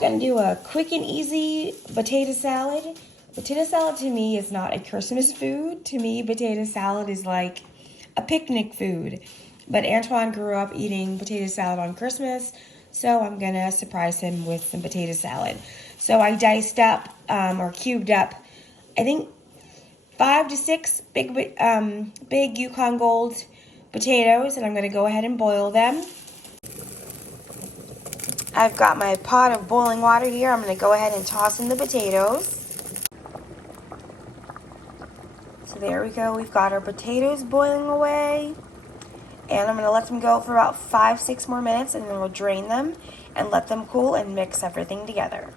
Gonna do a quick and easy potato salad. Potato salad to me is not a Christmas food. To me, potato salad is like a picnic food. But Antoine grew up eating potato salad on Christmas, so I'm gonna surprise him with some potato salad. So I diced up or cubed up, I think 5 to 6 big Yukon Gold potatoes, and I'm gonna go ahead and boil them. I've got my pot of boiling water here. I'm gonna go ahead and toss in the potatoes. So there we go. We've got our potatoes boiling away. And I'm going to let them go for about 5-6 more minutes, and then we'll drain them and let them cool and mix everything together.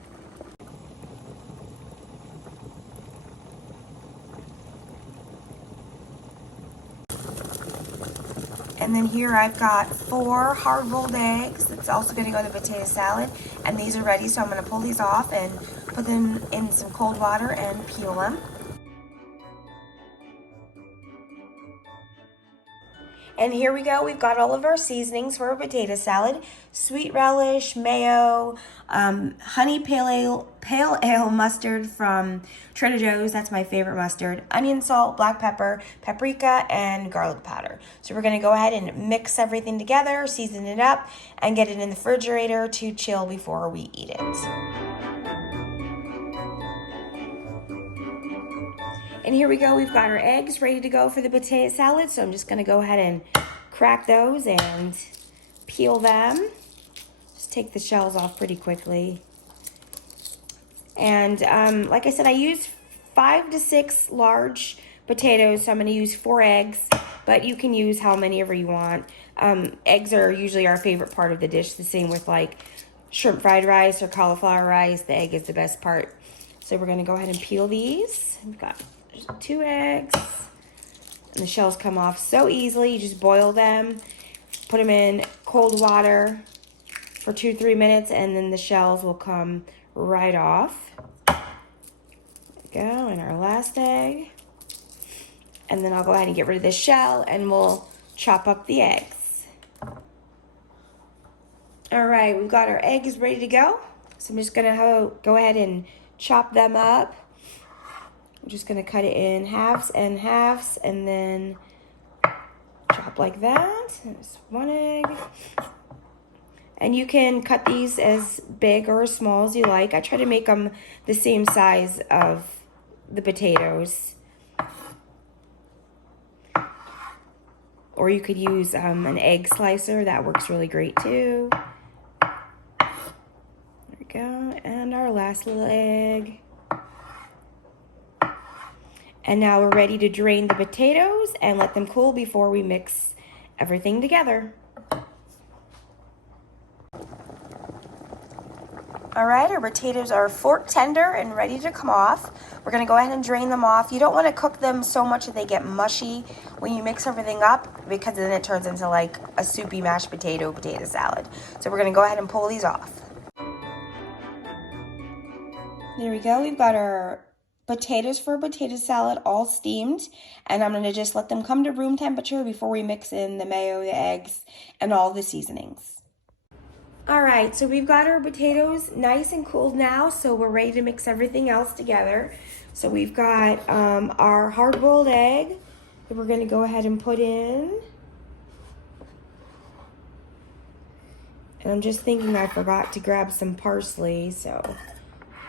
And then here I've got 4 hard-boiled eggs. That's also going to go in the potato salad. And these are ready, so I'm going to pull these off and put them in some cold water and peel them. And here we go. We've got all of our seasonings for a potato salad. Sweet relish, mayo, honey pale ale mustard from Trader Joe's. That's my favorite mustard. Onion salt, black pepper, paprika, and garlic powder. So we're going to go ahead and mix everything together, season it up, and get it in the refrigerator to chill before we eat it. And here we go. We've got our eggs ready to go for the potato salad. So I'm just going to go ahead and crack those and peel them. Just take the shells off pretty quickly. And like I said, I use 5 to 6 large potatoes. So I'm going to use 4 eggs, but you can use how many ever you want. Eggs are usually our favorite part of the dish. The same with like shrimp fried rice or cauliflower rice. The egg is the best part. So we're going to go ahead and peel these. We've got 2 eggs, and the shells come off so easily. You just boil them, put them in cold water for 2-3 minutes, and then the shells will come right off. There we go, and our last egg. And then I'll go ahead and get rid of this shell, and we'll chop up the eggs. All right, we've got our eggs ready to go. So I'm just gonna go ahead and chop them up. I'm just going to cut it in halves and halves, and then chop like that. There's 1 egg. And you can cut these as big or as small as you like. I try to make them the same size of the potatoes. Or you could use an egg slicer. That works really great too. There we go. And our last little egg. And now we're ready to drain the potatoes and let them cool before we mix everything together. All right, our potatoes are fork tender and ready to come off. We're gonna go ahead and drain them off. You don't wanna cook them so much that they get mushy when you mix everything up, because then it turns into like a soupy mashed potato salad. So we're gonna go ahead and pull these off. There we go, we've got our potatoes for a potato salad all steamed, and I'm going to just let them come to room temperature before we mix in the mayo, the eggs, and all the seasonings. All right, so we've got our potatoes nice and cooled now, so we're ready to mix everything else together. So we've got our hard-boiled egg that we're going to go ahead and put in. And I'm just thinking I forgot to grab some parsley, so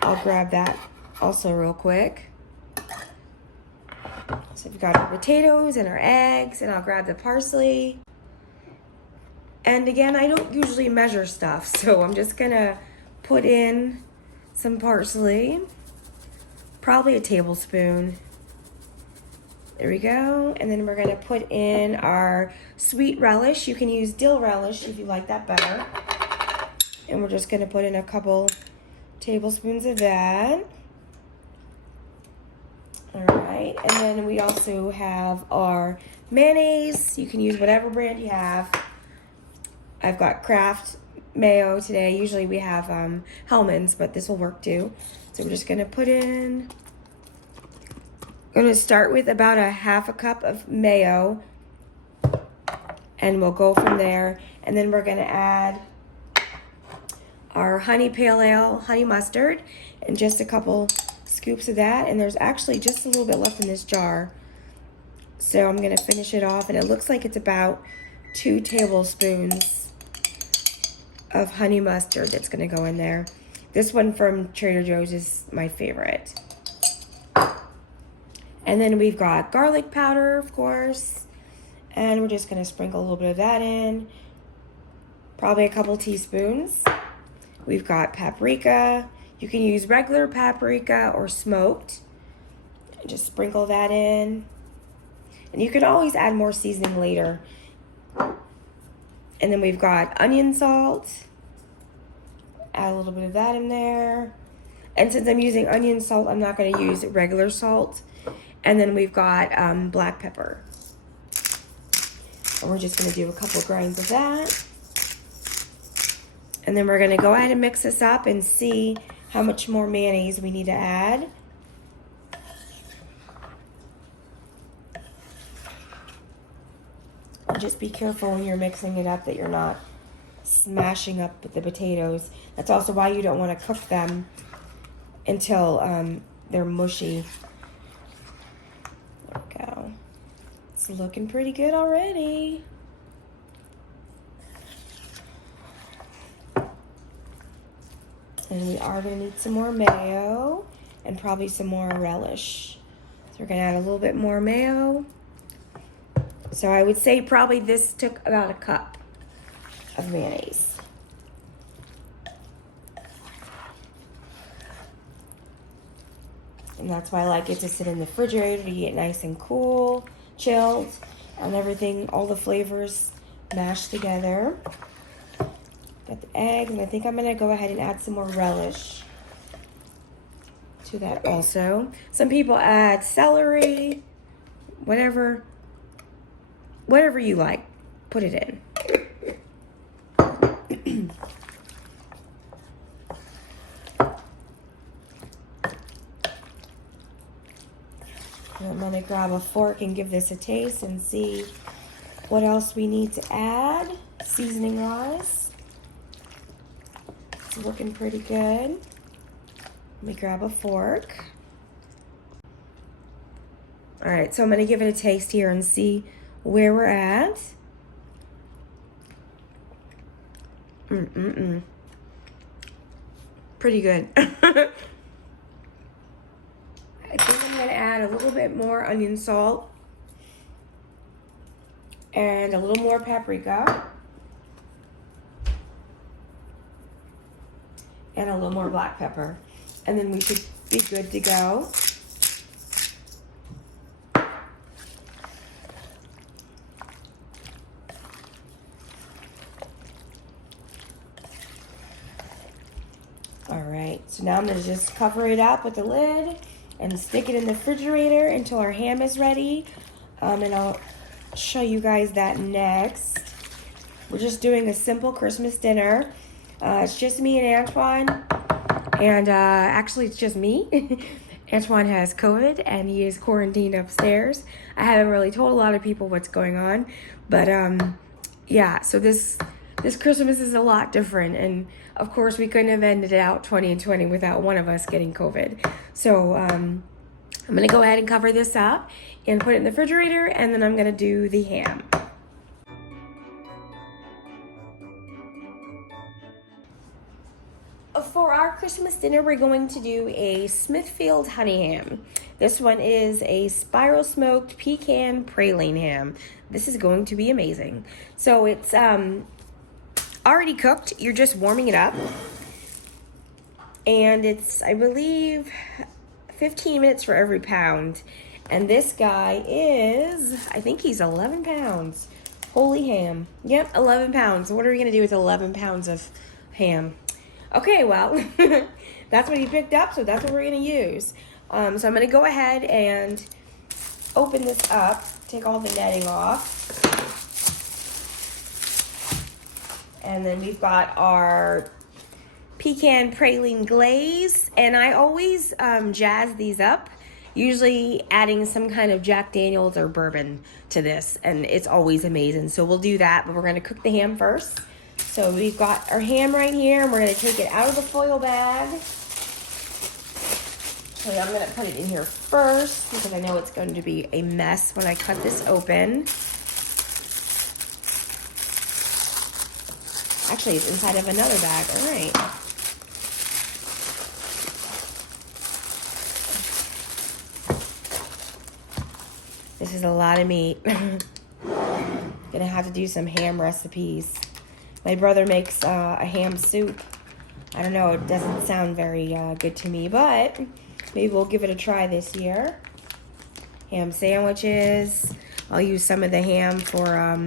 I'll grab that also real quick. So we've got our potatoes and our eggs, and I'll grab the parsley. And again, I don't usually measure stuff, so I'm just gonna put in some parsley, probably a tablespoon. There we go. And then we're gonna put in our sweet relish. You can use dill relish if you like that better. And we're just gonna put in a couple tablespoons of that. All right, and then we also have our mayonnaise. You can use whatever brand you have. I've got Kraft mayo today. Usually we have Hellmann's, but this will work too. So we're just gonna put in, I'm gonna start with about a half a cup of mayo, and we'll go from there. And then we're gonna add our honey pale ale, honey mustard, and just a couple scoops of that. And there's actually just a little bit left in this jar. So I'm going to finish it off, and it looks like it's about 2 tablespoons of honey mustard that's going to go in there. This one from Trader Joe's is my favorite. And then we've got garlic powder, of course, and we're just going to sprinkle a little bit of that in, probably a couple teaspoons. We've got paprika. You can use regular paprika or smoked. Just sprinkle that in. And you can always add more seasoning later. And then we've got onion salt. Add a little bit of that in there. And since I'm using onion salt, I'm not going to use regular salt. And then we've got black pepper. And we're just going to do a couple grinds of that. And then we're going to go ahead and mix this up and see how much more mayonnaise we need to add. Just be careful when you're mixing it up that you're not smashing up with the potatoes. That's also why you don't want to cook them until they're mushy. There we go. It's looking pretty good already. And we are going to need some more mayo and probably some more relish. So we're going to add a little bit more mayo. So I would say probably this took about a cup of mayonnaise. And that's why I like it to sit in the refrigerator to get nice and cool, chilled, and everything, all the flavors mashed together. Got the eggs, and I think I'm going to go ahead and add some more relish to that also. Some people add celery, whatever you like, put it in. I'm going to grab a fork and give this a taste and see what else we need to add, seasoning-wise. It's looking pretty good. Let me grab a fork. All right, so I'm going to give it a taste here and see where we're at. Pretty good. I think I'm going to add a little bit more onion salt and a little more paprika and a little more black pepper. And then we should be good to go. All right, so now I'm going to just cover it up with the lid and stick it in the refrigerator until our ham is ready. And I'll show you guys that next. We're just doing a simple Christmas dinner. It's just me and Antoine. And actually, it's just me. Antoine has COVID and he is quarantined upstairs. I haven't really told a lot of people what's going on. But yeah, so this Christmas is a lot different. And of course, we couldn't have ended out 2020 without one of us getting COVID. So I'm going to go ahead and cover this up and put it in the refrigerator, and then I'm going to do the ham. For our Christmas dinner, we're going to do a Smithfield honey ham. This one is a spiral smoked pecan praline ham. This is going to be amazing. So it's already cooked. You're just warming it up. And it's, I believe, 15 minutes for every pound. And this guy is, I think he's 11 pounds. Holy ham. Yep, 11 pounds. What are we going to do with 11 pounds of ham? Okay, well, that's what he picked up, so that's what we're going to use. So I'm going to go ahead and open this up, take all the netting off. And then we've got our pecan praline glaze. And I always jazz these up, usually adding some kind of Jack Daniels or bourbon to this. And it's always amazing. So we'll do that, but we're going to cook the ham first. So we've got our ham right here, and we're gonna take it out of the foil bag. So I'm gonna put it in here first because I know it's going to be a mess when I cut this open. Actually, it's inside of another bag, all right. This is a lot of meat. Gonna have to do some ham recipes. My brother makes a ham soup. I don't know, it doesn't sound very good to me, but maybe we'll give it a try this year. Ham sandwiches. I'll use some of the ham for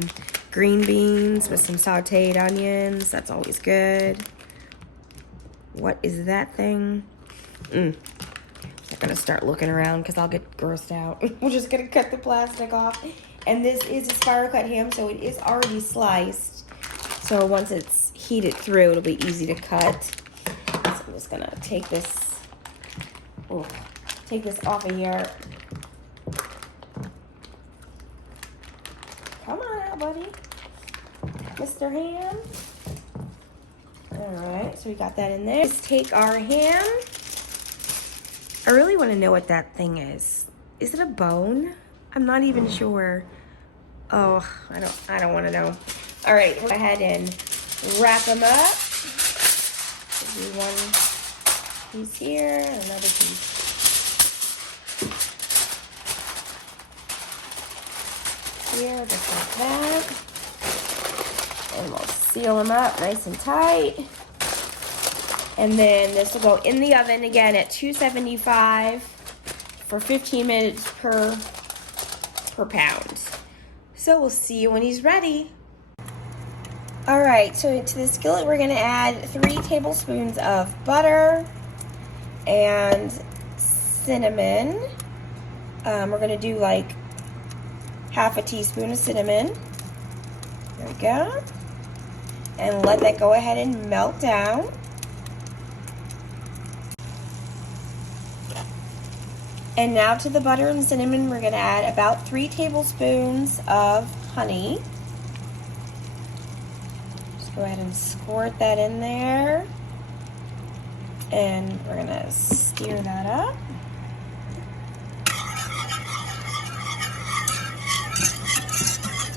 green beans with some sauteed onions. That's always good. What is that thing? I'm not gonna start looking around because I'll get grossed out. We're just gonna cut the plastic off. And this is a spiral cut ham, so it is already sliced. So once it's heated through, it'll be easy to cut. So I'm just gonna take this off of here. Come on out, buddy. Mr. Ham. Alright, so we got that in there. Let's take our ham. I really want to know what that thing is. Is it a bone? I'm not even sure. Oh, I don't want to know. All right, we'll go ahead and wrap them up. Do one piece here, another piece. Here, just like that. And we'll seal them up nice and tight. And then this will go in the oven again at 275 for 15 minutes per pound. So we'll see you when he's ready. All right, so to the skillet, we're gonna add 3 tablespoons of butter and cinnamon. We're gonna do like half a teaspoon of cinnamon. There we go. And let that go ahead and melt down. And now to the butter and cinnamon, we're gonna add about 3 tablespoons of honey. Just go ahead and squirt that in there. And we're gonna stir that up.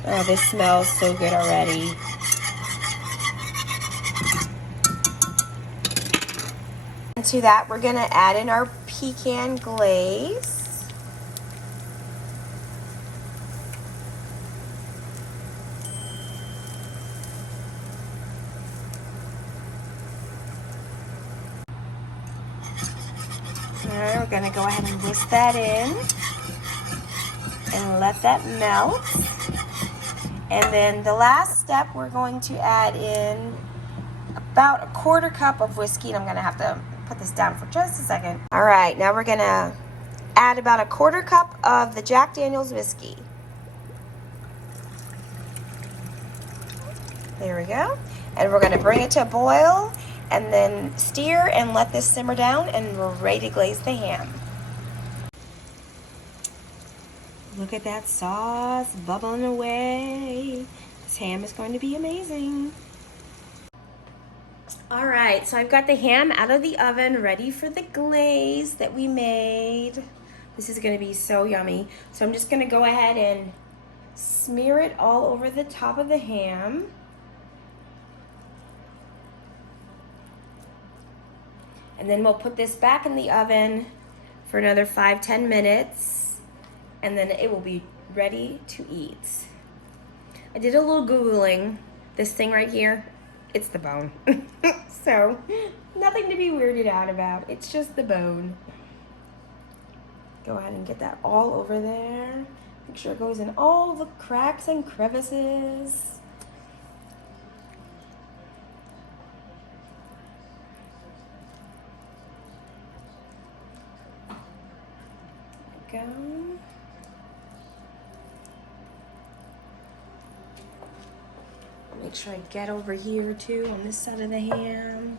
Oh, this smells so good already. And to that, we're gonna add in our pecan glaze. Alright, we're gonna go ahead and whisk that in and let that melt. And then the last step, we're going to add in about a 1/4 cup of whiskey. And I'm gonna have to put this down for just a second. All right, now we're gonna add about a 1/4 cup of the Jack Daniel's whiskey. There we go. And we're gonna bring it to a boil and then stir and let this simmer down, and we're ready to glaze the ham. Look at that sauce bubbling away. This ham is going to be amazing. All right, so I've got the ham out of the oven, ready for the glaze that we made. This is gonna be so yummy. So I'm just gonna go ahead and smear it all over the top of the ham. And then we'll put this back in the oven for another 5-10 minutes, and then it will be ready to eat. I did a little Googling. This thing right here, it's the bone. So, nothing to be weirded out about. It's just the bone. Go ahead and get that all over there. Make sure it goes in all the cracks and crevices. There we go. Make sure I get over here too on this side of the ham.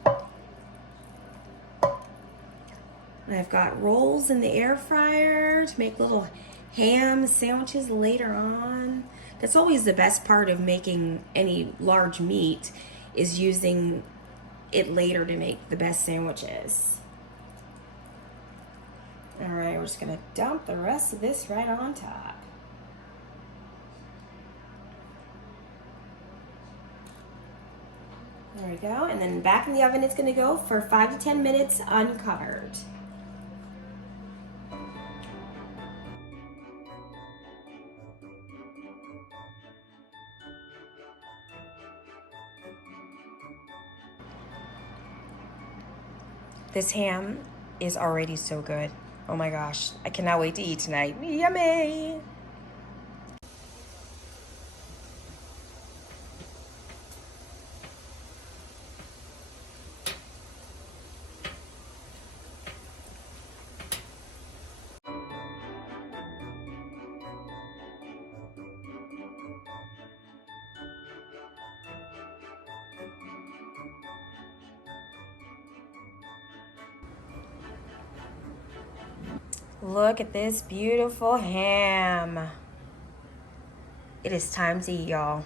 And I've got rolls in the air fryer to make little ham sandwiches later on. That's always the best part of making any large meat, is using it later to make the best sandwiches. All right, we're just gonna dump the rest of this right on top. There we go, and then back in the oven it's gonna go for 5 to 10 minutes uncovered. This ham is already so good. Oh my gosh, I cannot wait to eat tonight. Yummy! Look at this beautiful ham. It is time to eat, y'all.